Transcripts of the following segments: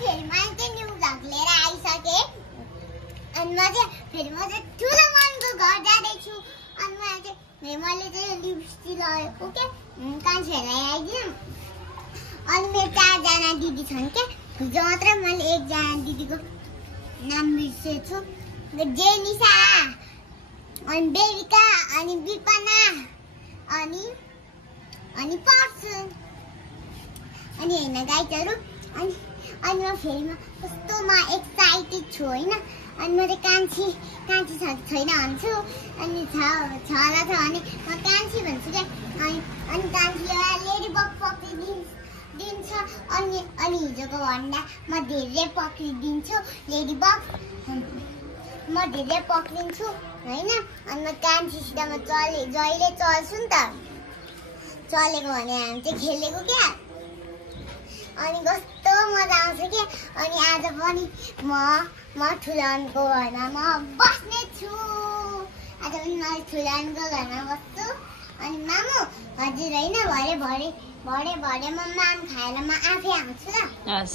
फेरि मैले चाहिँ न्यु भ्लग लिएर आइसकेँ अनि म चाहिँ ठुलो मनको घर जाँदैछु अनि मैले चाहिँ लिपस्टिक लगाएको के कान्छीहरूलाई आइदिउँ अनि मेरो 4 जना दिदी छन् के हिजो मात्र मैले 1 जना दिदीको नाम बिर्सेछु जेनिसा अनि बेबिका अनि विपना अनि पर्सु अनि हैन गाइजहरु अनि म फेरि कस्तो म एक्साइटेड छु हैन अनि म चाहिँ कान्छी छैन भन्छु अनि छ होला छ भने म कान्छी भन्छु के अनि कान्छीले लेडी बग पक्रिदिन्छ अनि हिजोको भन्दा म धेरै पक्रिदिन्छु लेडी बग म धेरै पक्रिन्छु हैन अनि म कान्छीसित म जहिले चल्छु नि त चलेको भने हामी चाहिँ खेलेको क्या अनि कस्तो मजा आउँछ के अनि आज पनि म ठुलानको घरमा म बस्ने छु आज पनि म ठुलानको घरमा बस्छु अनि मामु हजुर हैन भरे म माम खाएर म आफै आउँछु ल यस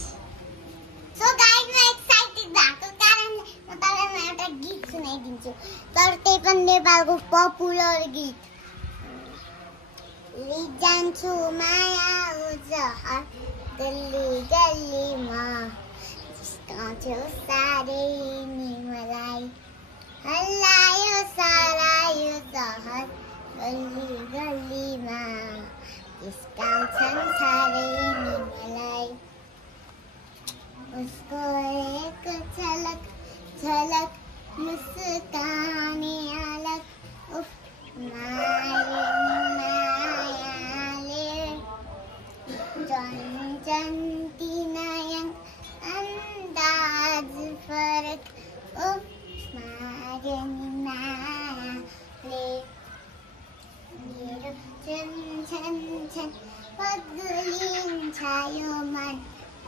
सो गाइज म एक्साइटेड भएको कारणले म तपाईलाई एउटा गीत सुनाइदिन्छु तर त्यही पनि नेपालको पपुलर गीत लिजान्छु माया उजहर गल्ली गल्लीमा जिस्काउँछु साह्रै नि मलाई हल्लायो सरायो जहर गल्ली गल्लीमा जिस्काउँछन् साह्रै नि मलाई उसको एक झलक मुस्काने अलग उफ मायाले जन्ती नयन अंदाज फरक उफ मायाले मेरो छन पगलिन्छ यो मन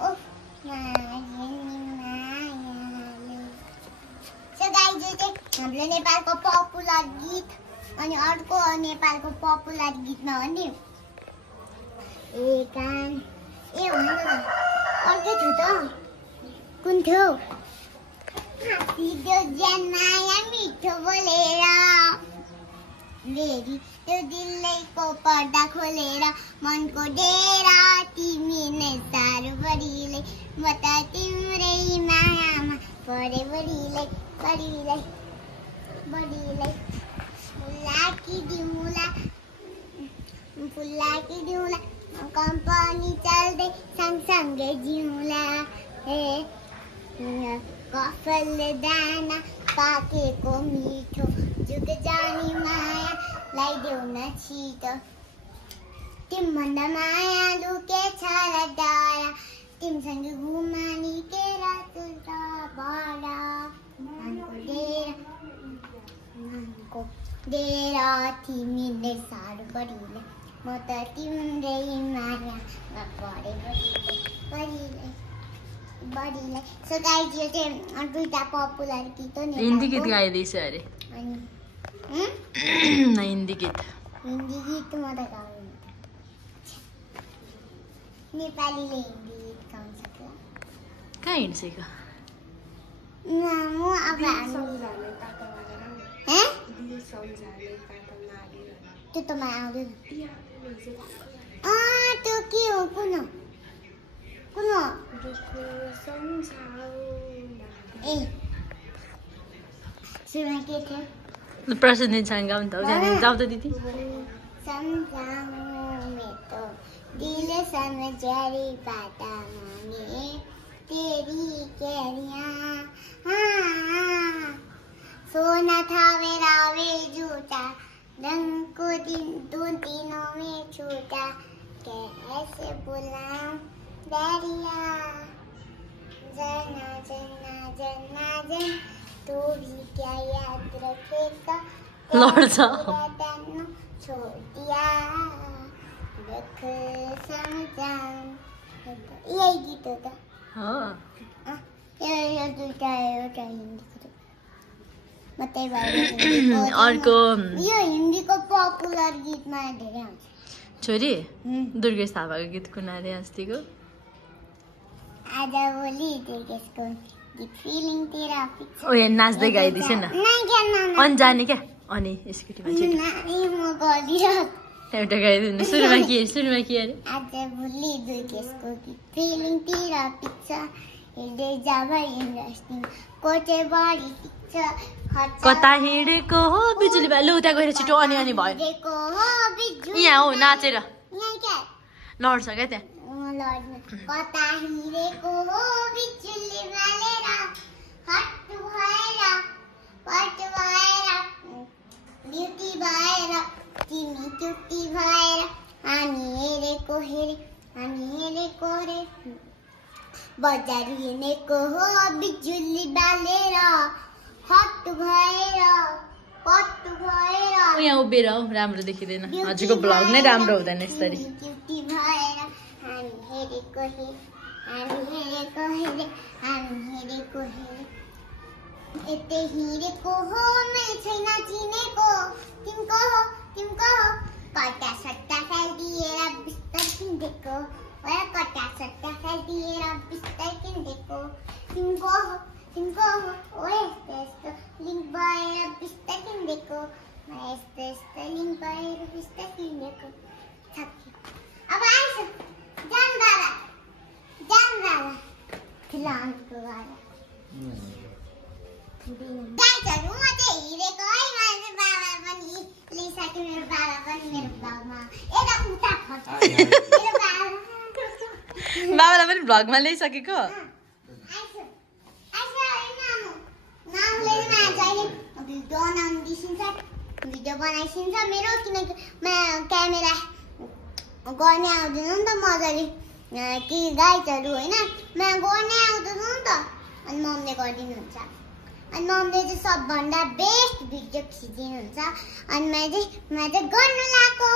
उफ हाम्रो नेपालको पपुलर गीत अनि अर्को नेपालको पपुलर गीतमा हो नि अर्कै थियो त कुन थियो हाँसिदेऊ ज्यान माया मिठो बोलेर फेरि त्यो दिलैको पर्दा खोलेर मनको डेरा तिमी नै साह्रो बढीले म त तिम्रै मायामा परे बढीलाई फुल्ला कि दिउँला कम्पनी चल्दै सँगसँगै जिउँला हे कफलले दाना पाकेको मिठो जुग जानी माया लाइदेऊ न छिटो तिमीभन्दा माया लुकेछ र डाँडा तिमीसँग घुमानी के रात बडा मनको डेरा तिमी नै साह्रो बढीले म त तिम्रै मायामा परे बढीले सो गाइज यो चाहिँ दुईटा पपुलर गीत हो नि हिन्दी गीत गाइदिएछ अरे हिन्दी गीत म त गाउँदिन नेपालीले हिन्दी गीत गाउन सक्छ कहाँ हिँड्छेको म अब त्यो त मलाई आउँदैन त्यो के हो कुन हो ए सुरुमा के थियो प्रसिद्धिसँग गाउँ त जाऊ त दिदी समझाऊं मैं तो दिल समझारी बाता मांगे तेरी कहरियां सोना था मेरा वे झूठा रंग को दिनों में छूटा कैसे बुलाऊं दरिया जना जना जना जन तू भी क्या याद रखेगा लड्छ छोड़ दिया दुख समझाऊं यही गीत हो त यो दुईटा एउटा हिन्दीको मात्रै भयो अर्को यो हिन्दीको पपुलर गीतमा धेरै आउँछ छोरी दुर्गेश थापाको गीत कुन अरे अस्तिको आज भोलि त्यसको गीत फिलिङ तेरा पिक्चर ओ यहाँ नाच्दै गाइदिन्छ न अनि जाने क्या अनि स्कुटीमा छिटो म गरिरहेको एउटा गाइदिनु सुरुमा के अरे आज भोलि दुईकेसको गीत फिलिङ तेरा पिक्चर हेर्दै जब इन्ट्रेस्टिङ कोटेबारी पिक्चर कता हिँडेको हो बिजुली भाइ लु त्यहाँ गएर छिटो अनि भयो हिँडेको हो बिजुली यहाँ हो नाचेर यहाँ क्या लड्छ क्या त्यहाँ कता हिँडेको हो बिजुली बालेर हट भएर ब्युटी भएर तिमी चुट्टी भएर हामी हेरेको रे बजार हिँडेको हो बिजुली बालेर हट भएर यहाँ उभिएर हौ राम्रो देखिँदैन हजुरको ब्लग नै राम्रो हुँदैन यसरी चुट्टी भएर हामी हेरेको यतै हिँडेको हो मैले छैन चिनेको तिम्रो हो कटा सट्टा फालिदिएर बिस्तार किनेको कटा सट्टा फालिदिएर बिस्तार किनेको तिम्रो हो यस्तो लिङ्क भएर बिस्तार किनेको यस्तो लिङ्क भएर बिस्तार किनेको अब आइस जान बाबा फिलहालको बाबा गाइजहरु म चाहिँ हिँडेको है मैले बाबा पनि लिइसक्यो मेरो बाबा पनि मेरो ब्लगमा यता उता खर्च मेरो बाबालाई पनि भ्लगमा ल्याइसकेको भिडियो बनाइसिन्छ मेरो किनकि क्यामेरा गर्ने आउँदैन नि त मजाले कि गाइजहरु होइन गर्ने आउँदैन नि त अनि मम्मीले गरिदिनुहुन्छ अनि मम्मीले चाहिँ सबभन्दा बेस्ट भिडियो खिचिदिनुहुन्छ अनि मैले चाहिँ गर्नु लाग्यो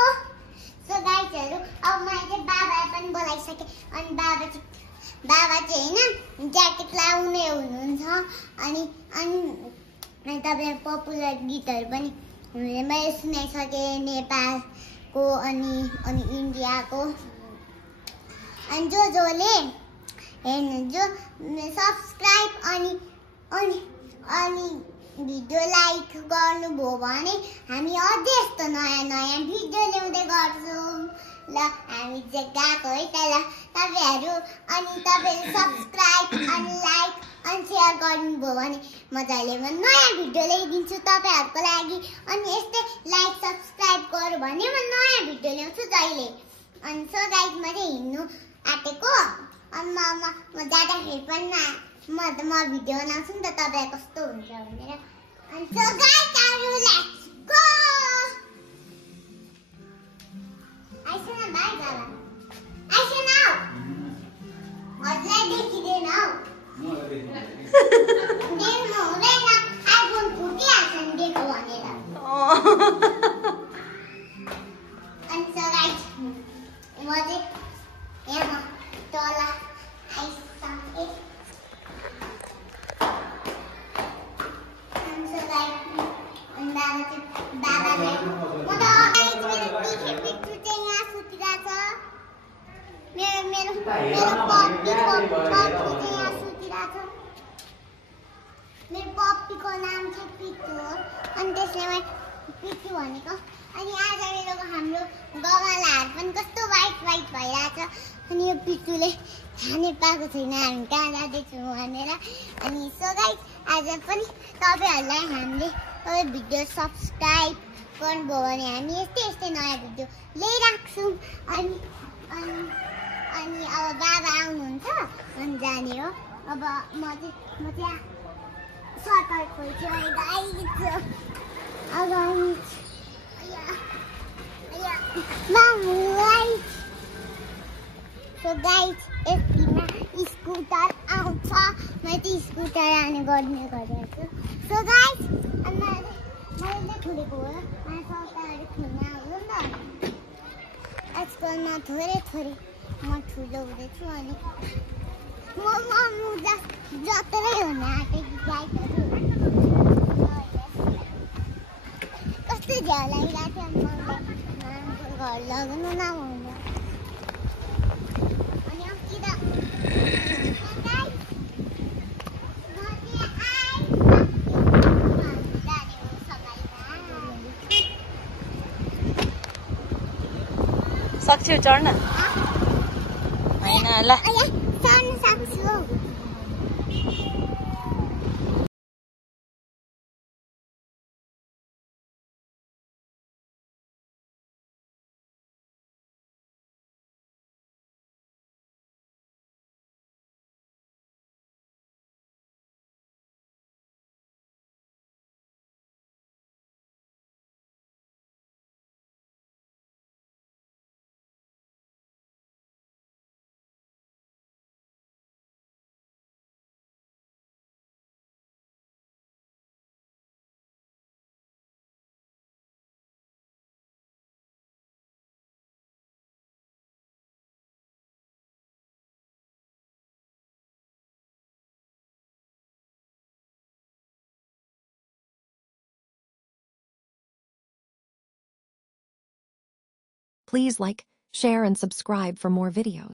सो गाइजहरु अब मैले चाहिँ बाबालाई पनि बोलाइसकेँ अनि बाबा चाहिँ होइन ज्याकेट लाउने हुनुहुन्छ अनि तपाईँ पपुलर गीतहरू पनि मैले सुनाइसकेँ नेपालको अनि इन्डियाको अनि जसले हेर्नु जो सब्सक्राइब अनि भिडियो लाइक गर्नुभयो भने हामी अझै यस्तो नयाँ भिडियो ल्याउँदै गर्छौँ ल हामी चाहिँ गएको है त ल तपाईँहरू अनि तपाईँले सब्सक्राइब अनि लाइक अनि सेयर गर्नुभयो भने मजाले म नयाँ भिडियो ल्याइदिन्छु तपाईँहरूको लागि अनि यस्तै लाइक सब्सक्राइब गर्यो भने म नयाँ भिडियो ल्याउँछु जहिले अनि सो गाइज म चाहिँ हिँड्नु आँटेको अनि म जाँदाखेरि पनि म भिडियो बनाउँछु नि त तपाईँ कस्तो हुन्छ भनेर अनि सो गाइजहरु लेट्स गो आइसन भाइ बाबा आइसन आऊ हजुरलाई देखिँदैन हौ देख्नु हुँदैन आइफोन फुटिहाल्छ नि देखो भनेर अनि सो गाइज म चाहिँ यहाँ तल आइसकेँ मेरो पप्पीको नाम चाहिँ पिट्टु हो अनि त्यसले मैले पिट्टु भनेको अनि आज हाम्रो गमलाहरू पनि कस्तो वाइट भइरहेछ अनि यो पिट्टुले खाने पाएको छैन हामी कहाँ जाँदैछौँ भनेर अनि सो गाइस आज पनि तपाईँहरूलाई हामीले तपाईँ भिडियो सब्सक्राइब गर्नुभयो भने हामी यस्तै नयाँ भिडियो ल्याइराख्छौँ अनि अब बाबा आउनुहुन्छ अनि जाने हो अब म चाहिँ सटर खोल्छु है गाइस अब सो गाइस यतिमा स्कुटर आउँछ म चाहिँ स्कुटर आने गर्ने गरेको छु सो गाइस मैले छोडेको हो सौताहरू खेल्न आउँछ नि त आजकलमा थोरै म ठुलो हुँदैछु अनि म जत्रै हुन आँटेको गाइसहरू कस्तो झ्याउ लागिरहेको थियो घर लगाउनु नहुँदा अनि अस्ति त सक्छौ चढ्न हैन ल अया चढ्न सक्छु Please like, share and subscribe for more videos.